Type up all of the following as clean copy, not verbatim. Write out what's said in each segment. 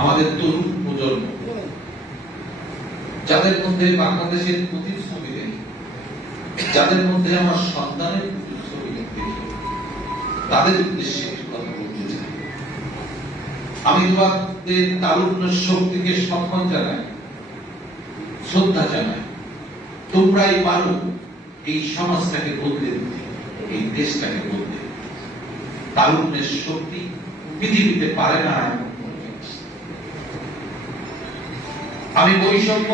আমাদের তরুণ প্রজন্ম যাদের মধ্যে বাংলাদেশের প্রতিচ্ছবি দেখি, যাদের মধ্যে আমার সন্তানের প্রতিচ্ছবি দেখি, তাদের উদ্দেশ্যে কথা বলতে চাই। আমি তোমাদের তারুণ্য শক্তিকে সম্মান জানাই, শ্রদ্ধা জানাই। তোমরাই পারো এই সমাজটাকে বদলে দিতে, এই দেশটাকে বদলে দিতে। তারুণ্যের শক্তি পৃথিবীতে পারে না। আমি বৈষম্য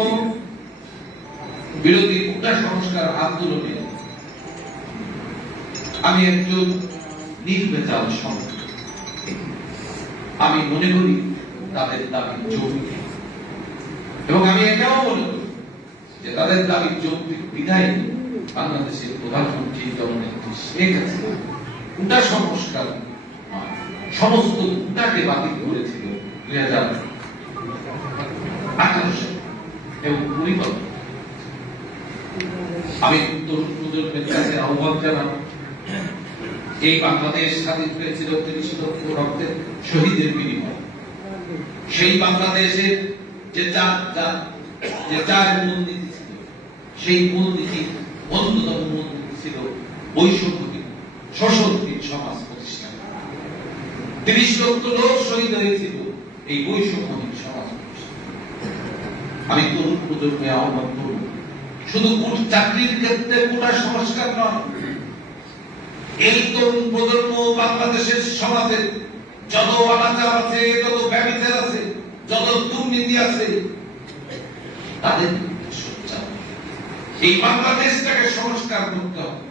বিরোধী কোটা সংস্কার আন্দোলনে আমি একজন নির্ভেজাল সমর্থক। আমি মনে করি তাদের দাবি যৌক্তিক, এবং আমি এটাও মনে করি যে তাদের দাবি যৌক্তিক বিধায় বাংলাদেশের প্রধানমন্ত্রী জননেত্রী শেখ হাসিনা কোটা সংস্কার সমস্ত কোটাকে বাতিল করেছিল 2018 এবং পরিকল্পনা। আমি তরুণ প্রজন্মের কাছে আহ্বান জানাবো, এই বাংলাদেশ স্বাধীন হয়েছিল ৩০ লক্ষ রক্তের শহীদের বিনিময়ে। সেই বাংলাদেশের যে চার মূলনীতি ছিল, সেই মূলনীতি অন্যতম মূলনীতি ছিল বৈষম্যহীন শোষণহীন সমাজ প্রতিষ্ঠা। ৩০ লক্ষ লোক শহীদ হয়েছিল এই বৈষম্যহীন সমাজ প্রতিষ্ঠা। আমি তরুণ প্রজন্মে আহ্বান করব, শুধু চাকরির ক্ষেত্রে কোটা সংস্কার নয়, এই তরুণ প্রজন্ম বাংলাদেশের সমাজে যত অনাচার আছে, যত ব্যভিচার আছে, যত দুর্নীতি আছে, তাদের এই বাংলাদেশটাকে সংস্কার করতে হবে,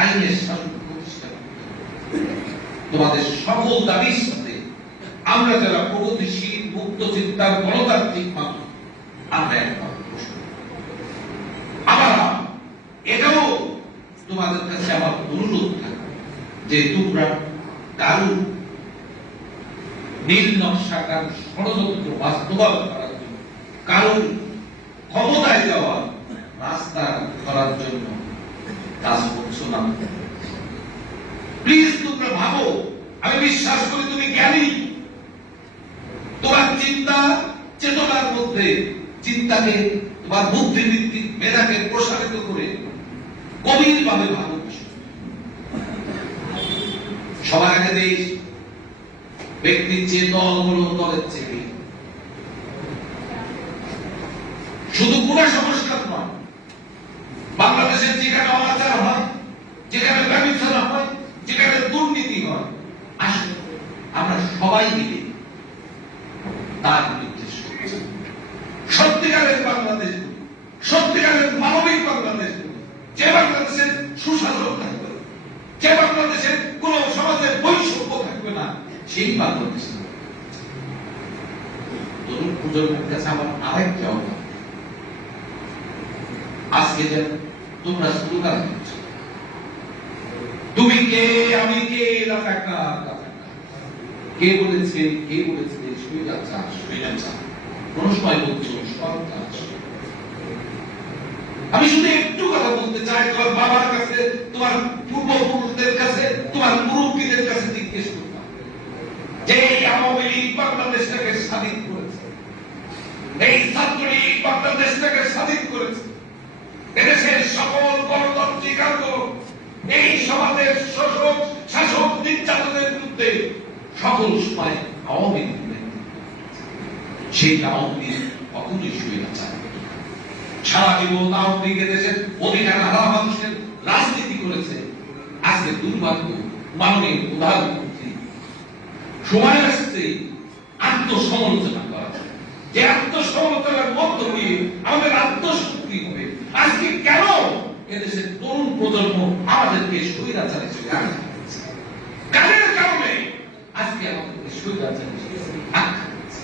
আইনের শাসন প্রতিষ্ঠা করতে হবে। তোমাদের সকল দাবির সাথে আমরা যারা প্রগতিশীল মুক্ত চিন্তার গণতান্ত্রিক মানুষ, আমরা একবার এটাও তোমাদের কাছে আমার অনুরোধ থাকবে যে তোমরা কারো নীল নকশা, কারো ষড়যন্ত্র বাস্তবায়ন করার জন্য, কারো ক্ষমতায় যাওয়ার রাস্তা করার জন্য কাজ করছো না। প্লিজ তোমরা ভাবো, আমি বিশ্বাস করি তুমি জ্ঞানী। তোমার চিন্তা চেতনার মধ্যে চিন্তাকে, তোমার বুদ্ধিবৃত্তিক মেধাকে প্রসারিত করে গভীর ভাবে ভাবো। সবার আগে দেশ, ব্যক্তির চেয়ে দল হলো, দলের চেয়ে। শুধু কোটা সংস্কার নয়, বাংলাদেশের যেখানে অনাচার হয়, যেখানে ব্যভিচার হয়, যেখানে দুর্নীতি হয়, আসলে আমরা সবাই মিলে তার বিরুদ্ধে সত্যিকারের বাংলাদেশ, সত্যিকারের মানবিক বাংলাদেশ, যে বাংলাদেশের সুশাসন থাকবে, যে বাংলাদেশের কোন সমাজের বৈষম্য থাকবে না, সেই বাংলাদেশ। তরুণ প্রজন্মের কাছে আমার আরেকটা আহ্বান, আজকে যে তোমরা স্লোগান দিচ্ছ, তুমি কে, আমি কে, কে বলেছে, কে বলেছে সুবিধা চাষ, সুবিধা চাষ, কোন সময় বলছো সরকার। আমি শুধু একটু কথা বলতে চাই, তোমার বাবার কাছে, তোমার পূর্বপুরুষদের কাছে, তোমার মুরব্বীদের কাছে জিজ্ঞেস করতাম যে আওয়ামী লীগ বাংলাদেশটাকে স্বাধীন করেছে, এই ছাত্রলীগ বাংলাদেশটাকে স্বাধীন করেছে, এদেশের সকল গণতান্ত্রিক আন্দোলন, এই সমাজের শোষক শাসক নির্যাতনের বিরুদ্ধে সকল সময় আওয়ামী লীগ, সেই আওয়ামী লীগ কখনোই সুবিধা চায় সারা জীবন আওয়ামী লীগ দেশের অধিকার হারা মানুষের রাজনীতি করেছে। আজকে দুর্ভাগ্য, মাননীয় প্রধানমন্ত্রী সময় আসছে আত্মসমালোচনা করা, যে আত্মসমালোচনার মধ্য দিয়ে আমাদের আত্মশক্তি হবে। আজকে কেন এদেশের তরুণ প্রজন্ম আমাদেরকে স্বৈরাচার হিসেবে আখ্যা দিচ্ছে? কারণের কারণে আজকে আমাদেরকে স্বৈরাচার হিসেবে আখ্যা দিচ্ছে।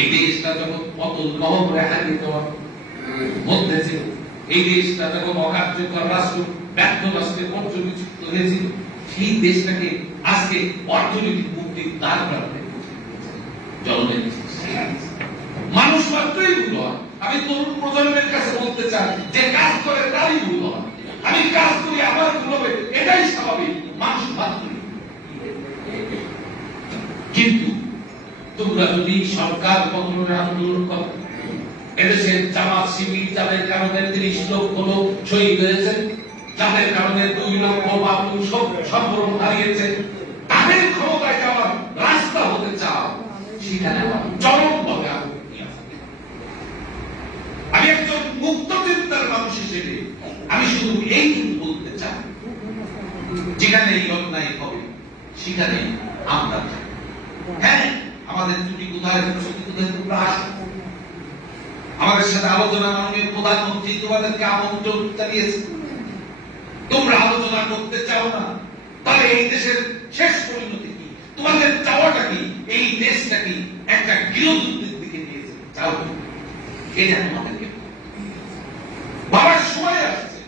এই দেশটা যখন পতন গহ্বরে হারিয়ে যাওয়ার মধ্যে ছিল, এই দেশটা যখন অকার্যকর রাষ্ট্র, ব্যর্থ রাষ্ট্রে পর্যবেক্ষিত হয়েছিল, সেই দেশটাকে আজকে অর্থনৈতিক মুক্তির দ্বার প্রান্তে জননেত্রী মানুষ মাত্রই ভুল হয়। আমি তরুণ প্রজন্মের কাছে বলতে চাই, যে কাজ করে তারই ভুল হয়। আমি কাজ করি, আমার ভুল হবে, এটাই স্বাভাবিক, মানুষ মাত্রই। কিন্তু তোমরা যদি সরকার পতনের আন্দোলন করো, এদেশের জামাত শিবির যাদের কারণে 30 লক্ষ লোক শহীদ হয়েছে, যাদের কারণে 2 লক্ষ মানুষ সম্পূর্ণ হারিয়েছে, তাদের ক্ষমতায় যাওয়ার রাস্তা হতে চাও, সেখানে আমার চরমভাবে আপত্তি আছে। আমি একজন মুক্ত চিন্তার মানুষ হিসেবে আমি শুধু এইটুকু বলতে চাই, যেখানে এই অন্যায় হবে সেখানে আমরা থাকি। হ্যাঁ, আমাদের ত্রুটি কোথায়, তোমরা আসো, আমাদের সাথে আলোচনা। মাননীয় প্রধানমন্ত্রী তোমাদেরকে আমন্ত্রণ জানিয়েছে, তোমরা আলোচনা করতে চাও না, তাহলে এই দেশের শেষ পরিণতি কি? তোমাদের চাওয়াটা কি? এই দেশটা কি একটা গৃহযুদ্ধের দিকে নিয়ে যেতে চাও? এটা আমাদেরকে ভাবার সময় আসছে।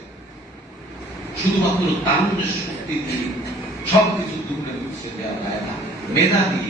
শুধুমাত্র তারুণ্যের শক্তি দিয়ে সবকিছু দূরে মুছে দেওয়া যায় না, মেধা দিয়ে